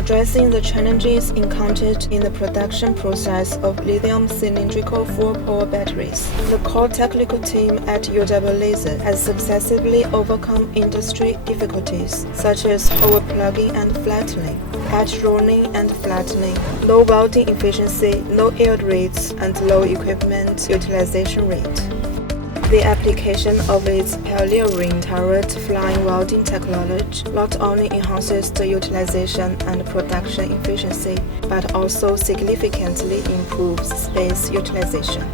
addressing the challenges encountered in the production process of lithium cylindrical full-pole batteries. The core technical team at UW Laser has successfully overcome industry difficulties such as hole plugging and flattening, patch rolling and flattening, low welding efficiency, low yield rates, and low equipment utilization rate. The application of its Paleo ring turret flying welding technology not only enhances the utilization and production efficiency, but also significantly improves space utilization.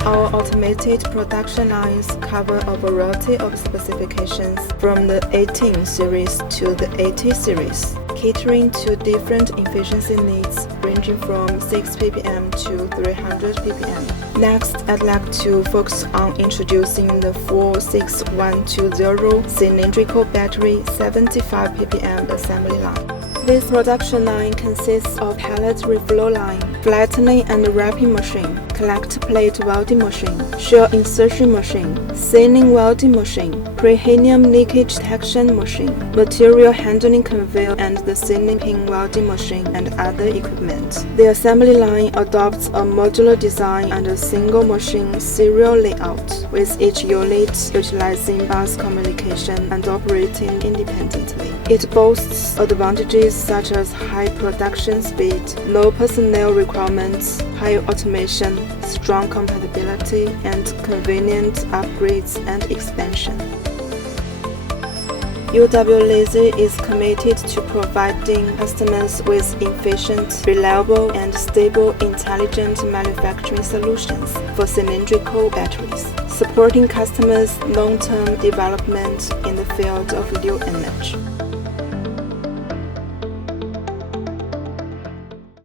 Our automated production lines cover a variety of specifications from the 18 series to the 80 series, catering to different efficiency needs ranging from 6 ppm to 300 ppm. Next, I'd like to focus on introducing the full 6120 cylindrical battery 75 ppm assembly line. This production line consists of pellet reflow line, flattening and wrapping machine, collect plate welding machine, shell insertion machine, sealing welding machine, pre-helium leakage detection machine, material handling conveyor, and the sealing pin welding machine and other equipment. The assembly line adopts a modular design and a single machine serial layout, with each unit utilizing bus communication and operating independently. It boasts advantages such as high production speed, low personnel requirements, high automation, strong compatibility, and convenient upgrades and expansion. UW Laser is committed to providing customers with efficient, reliable, and stable intelligent manufacturing solutions for cylindrical batteries, supporting customers' long-term development in the field of new energy.